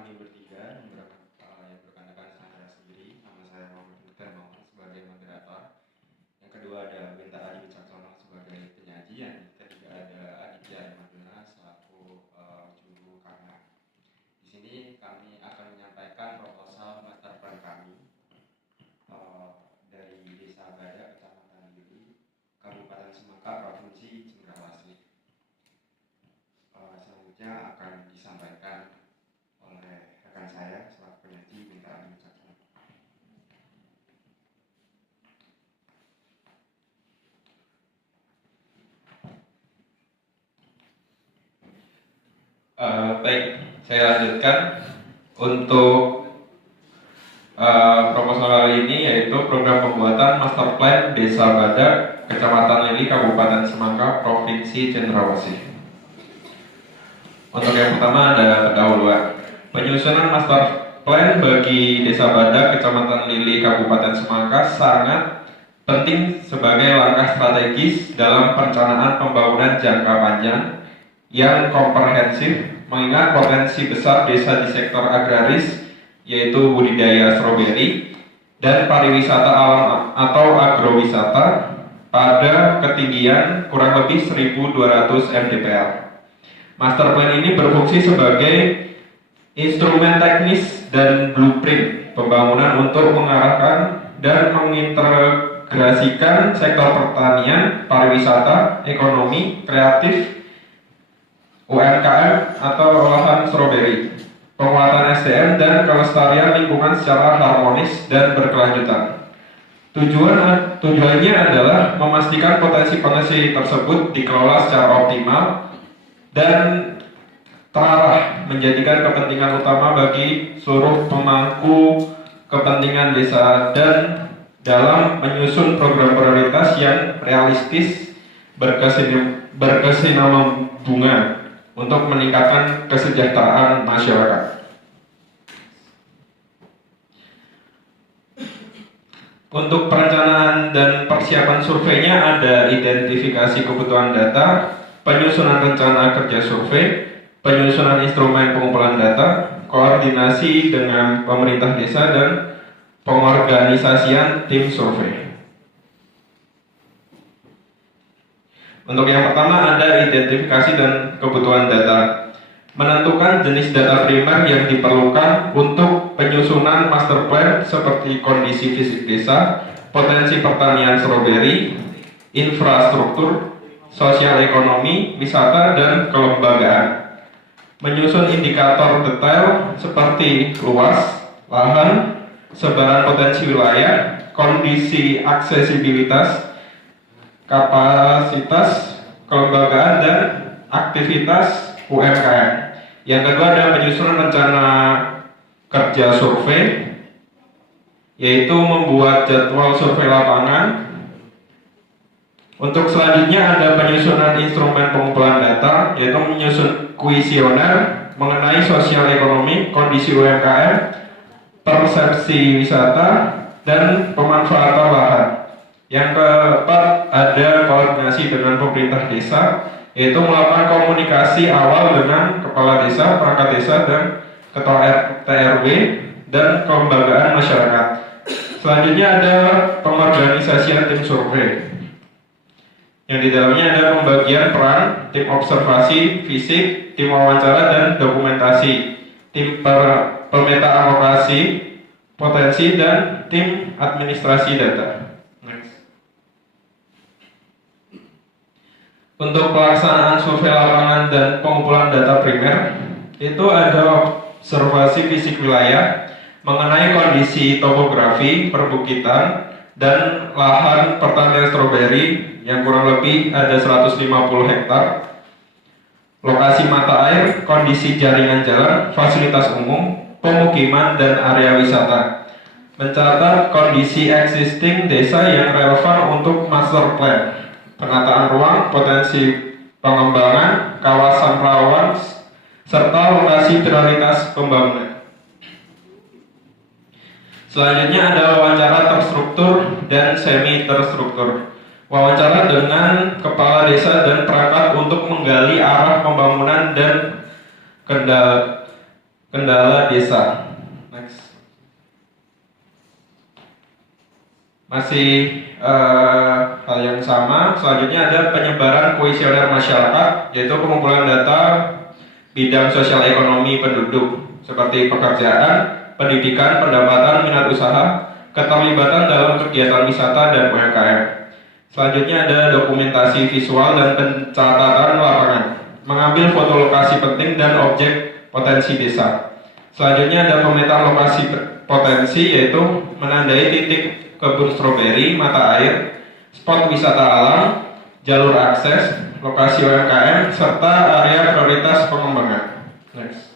kami bertiga yang berkandakan saya sendiri. Nama saya Muhammad Muhammad sebagai moderator. Yang kedua ada Binta Adi Wicaksono sebagai penyaji. Yang ketiga ada Aditya Maduna selaku juru kamera. Di sini kami akan menyampaikan proposal master plan kami dari Desa Bada, Kecamatan Gili, Kabupaten Semangka, Provinsi Cendrawasih. Selanjutnya akan disampaikan oleh rekan saya selaku penyaji Binta Adi Wicaksono. Baik, saya lanjutkan untuk proposal kali ini, yaitu program pembuatan master plan Desa Badak, Kecamatan Lili, Kabupaten Semangka, Provinsi Cendrawasih. Untuk yang pertama ada pendahuluan. Penyusunan master plan bagi Desa Badak, Kecamatan Lili, Kabupaten Semangka sangat penting sebagai langkah strategis dalam perencanaan pembangunan jangka panjang yang komprehensif, mengingat potensi besar desa di sektor agraris, yaitu budidaya stroberi dan pariwisata alam atau agrowisata pada ketinggian kurang lebih 1.200 mdpl. Master plan ini berfungsi sebagai instrumen teknis dan blueprint pembangunan untuk mengarahkan dan mengintegrasikan sektor pertanian, pariwisata, ekonomi, kreatif, UMKM atau olahan stroberi, penguatan SDM dan kelestarian lingkungan secara harmonis dan berkelanjutan. Tujuannya adalah memastikan potensi-potensi tersebut dikelola secara optimal dan terarah, menjadikan kepentingan utama bagi seluruh pemangku kepentingan desa dan dalam menyusun program prioritas yang realistis, berkesinambungan untuk meningkatkan kesejahteraan masyarakat. Untuk perencanaan dan persiapan surveinya ada identifikasi kebutuhan data, penyusunan rencana kerja survei, penyusunan instrumen pengumpulan data, koordinasi dengan pemerintah desa, dan pengorganisasian tim survei. Untuk yang pertama ada identifikasi dan kebutuhan data. Menentukan jenis data primer yang diperlukan untuk penyusunan master plan seperti kondisi fisik desa, potensi pertanian stroberi, infrastruktur, sosial ekonomi, wisata, dan kelembagaan. Menyusun indikator detail seperti luas, lahan, sebaran potensi wilayah, kondisi aksesibilitas, kapasitas, kelembagaan, dan aktivitas UMKM. Yang kedua ada penyusunan rencana kerja survei, yaitu membuat jadwal survei lapangan. Untuk selanjutnya ada penyusunan instrumen pengumpulan data, yaitu menyusun kuesioner mengenai sosial ekonomi, kondisi UMKM, persepsi wisata, dan pemanfaatan lahan. Yang keempat ada koordinasi dengan pemerintah desa, yaitu melakukan komunikasi awal dengan kepala desa, perangkat desa, dan ketua RT RW dan kelembagaan masyarakat. Selanjutnya ada pengorganisasian tim survei, yang di dalamnya ada pembagian peran tim observasi fisik, tim wawancara dan dokumentasi, tim pemetaan lokasi, potensi, dan tim administrasi data. Untuk pelaksanaan survei lapangan dan pengumpulan data primer, itu ada observasi fisik wilayah mengenai kondisi topografi, perbukitan, dan lahan pertanian stroberi yang kurang lebih ada 150 hektar, lokasi mata air, kondisi jaringan jalan, fasilitas umum, pemukiman, dan area wisata. Mencatat kondisi existing desa yang relevan untuk master plan, penataan ruang, potensi pengembangan, kawasan rawan, serta lokasi prioritas pembangunan. Selanjutnya ada wawancara terstruktur dan semi terstruktur. Wawancara dengan kepala desa dan perangkat untuk menggali arah pembangunan dan kendala desa. Next. Masih hal yang sama. Selanjutnya ada penyebaran kuesioner masyarakat, yaitu pengumpulan data bidang sosial ekonomi penduduk seperti pekerjaan, pendidikan, pendapatan, minat usaha, keterlibatan dalam kegiatan wisata dan UMKM. Selanjutnya ada dokumentasi visual dan pencatatan lapangan, mengambil foto lokasi penting dan objek potensi desa. Selanjutnya ada pemetaan lokasi potensi, yaitu menandai titik kebun stroberi, mata air, spot wisata alam, jalur akses, lokasi UMKM, serta area prioritas pengembangan. Next.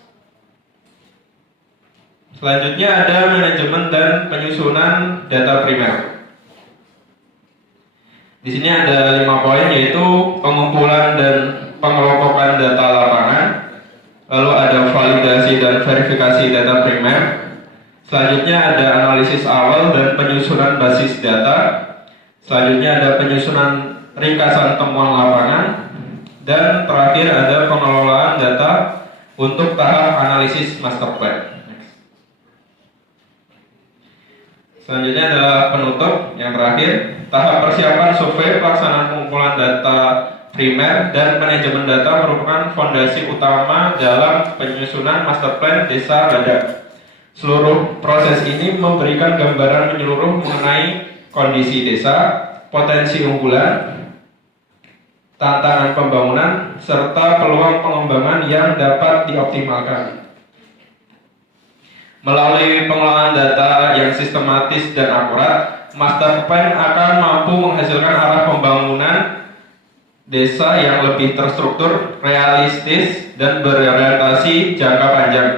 Selanjutnya ada manajemen dan penyusunan data primer. Di sini ada 5 poin, yaitu pengumpulan dan pengelompokan data lapangan, lalu ada validasi dan verifikasi data primer. Selanjutnya ada analisis awal dan penyusunan basis data. Selanjutnya ada penyusunan ringkasan temuan lapangan. Dan terakhir ada pengelolaan data untuk tahap analisis master plan. Next. Selanjutnya adalah penutup yang terakhir, tahap persiapan survei, pelaksanaan pengumpulan data primer dan manajemen data merupakan fondasi utama dalam penyusunan master plan desa Badak. Seluruh proses ini memberikan gambaran menyeluruh mengenai kondisi desa, potensi unggulan, tantangan pembangunan, serta peluang pengembangan yang dapat dioptimalkan. Melalui pengelolaan data yang sistematis dan akurat, master plan akan mampu menghasilkan arah pembangunan desa yang lebih terstruktur, realistis, dan berorientasi jangka panjang.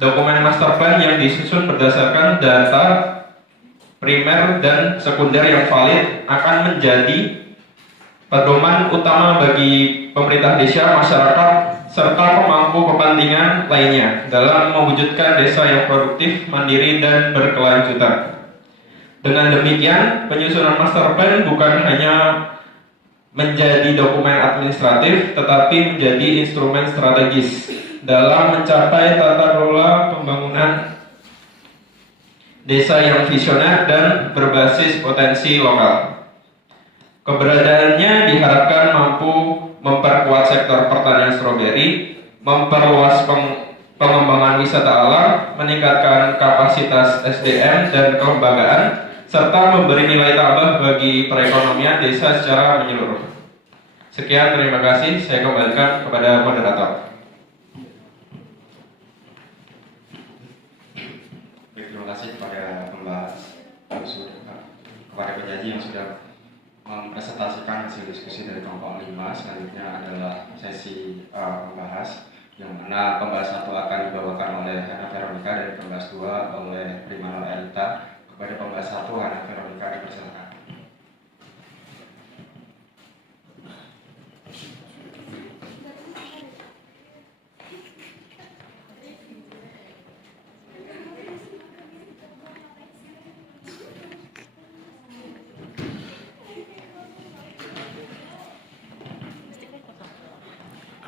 Dokumen master plan yang disusun berdasarkan data primer dan sekunder yang valid akan menjadi pedoman utama bagi pemerintah desa, masyarakat, serta pemangku kepentingan lainnya dalam mewujudkan desa yang produktif, mandiri, dan berkelanjutan. Dengan demikian, penyusunan master plan bukan hanya menjadi dokumen administratif, tetapi menjadi instrumen strategis dalam mencapai tata kelola pembangunan desa yang visioner dan berbasis potensi lokal. Keberadaannya diharapkan mampu memperkuat sektor pertanian stroberi, memperluas pengembangan wisata alam, meningkatkan kapasitas SDM dan kelembagaan, serta memberi nilai tambah bagi perekonomian desa secara menyeluruh. Sekian, terima kasih. Saya kembalikan kepada moderator. Terima kasih kepada pembahas, kepada penyaji yang sudah mempresentasikan hasil diskusi dari kelompok 5. Selanjutnya adalah sesi pembahas, yang mana pembahas 1 akan dibawakan oleh Hana Veronica dan pembahas 2 oleh Primano Elita. Kepada pembahas 1, Hana Veronica, dipersilakan.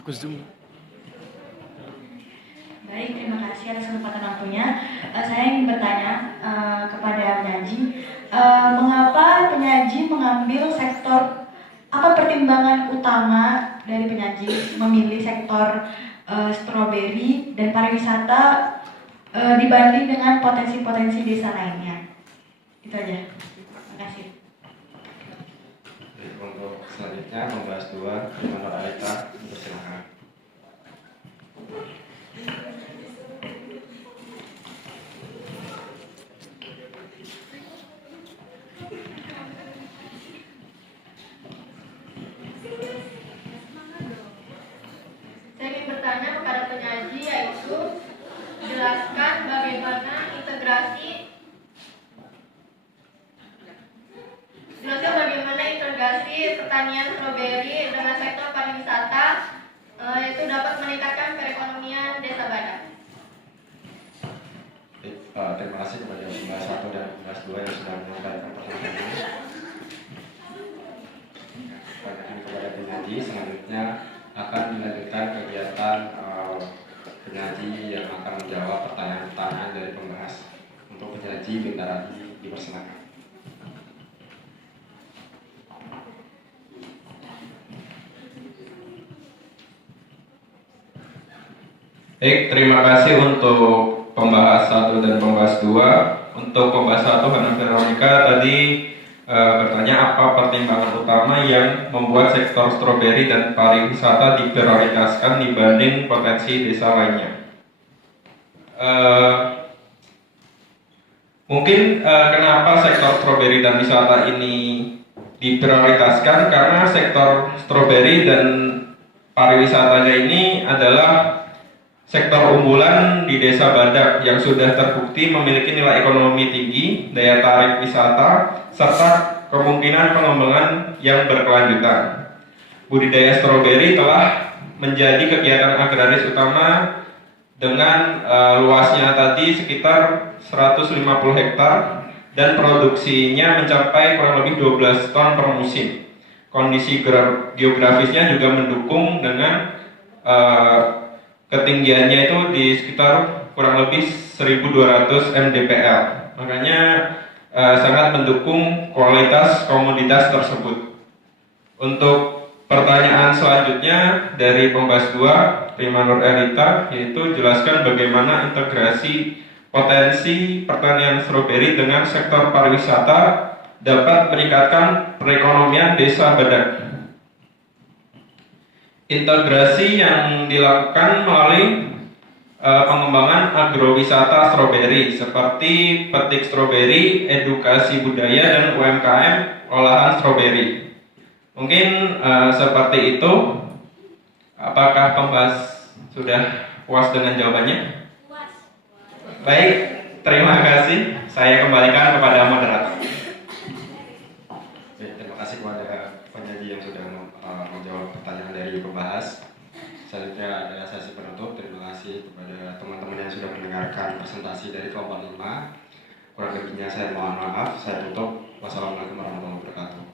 Aku zoom. Baik, terima kasih atas kesempatan waktunya. Saya ingin bertanya kepada penyaji, mengapa penyaji mengambil sektor, apa pertimbangan utama dari penyaji memilih sektor stroberi dan pariwisata dibanding dengan potensi-potensi desa lainnya? Itu aja. Terima kasih. Untuk selanjutnya pembahas 2, Primano Elita, dipersilakan. Saya ingin bertanya kepada penyaji, yaitu jelaskan bagaimana integrasi pertanian stroberi dengan sektor pariwisata, yaitu dapat meningkatkan perekonomian desa Badak. Terima kasih kepada pembahas 1 dan pembahas 2 yang sudah menyampaikan pertanyaannya. Kepada penyaji, selanjutnya akan dilanjutkan kegiatan penyaji yang akan menjawab pertanyaan-pertanyaan dari pembahas. Untuk penyaji Bintara dipersilakan. Baik, terima kasih untuk pembahas 1 dan pembahas 2. Untuk pembahas 1, Hana Veronica tadi bertanya apa pertimbangan utama yang membuat sektor stroberi dan pariwisata diprioritaskan dibanding potensi desa lainnya. Mungkin kenapa sektor stroberi dan wisata ini diprioritaskan karena sektor stroberi dan pariwisatanya ini adalah sektor unggulan di Desa Badak yang sudah terbukti memiliki nilai ekonomi tinggi, daya tarik wisata, serta kemungkinan pengembangan yang berkelanjutan. Budidaya stroberi telah menjadi kegiatan agraris utama dengan luasnya tadi sekitar 150 hektar dan produksinya mencapai kurang lebih 12 ton per musim. Kondisi geografisnya juga mendukung dengan ketinggiannya itu di sekitar kurang lebih 1200 mdpl. Makanya sangat mendukung kualitas komoditas tersebut. Untuk pertanyaan selanjutnya dari pembahas 2, Prima Nur Erita, yaitu jelaskan bagaimana integrasi potensi pertanian stroberi dengan sektor pariwisata dapat meningkatkan perekonomian Desa Badak. Integrasi yang dilakukan melalui pengembangan agrowisata stroberi seperti petik stroberi, edukasi budaya, dan UMKM olahan stroberi. Mungkin seperti itu. Apakah pembahas sudah puas dengan jawabannya? Puas. Baik, terima kasih. Saya kembalikan kepada moderator. Terima kasih kepada penyaji yang sudah menjawab pertanyaan dari pembahas. Selanjutnya adalah sesi penutup. Terima kasih kepada teman-teman yang sudah mendengarkan presentasi dari kelompok 5. Kurang lebihnya saya mohon maaf. Saya tutup. Wassalamualaikum warahmatullahi wabarakatuh.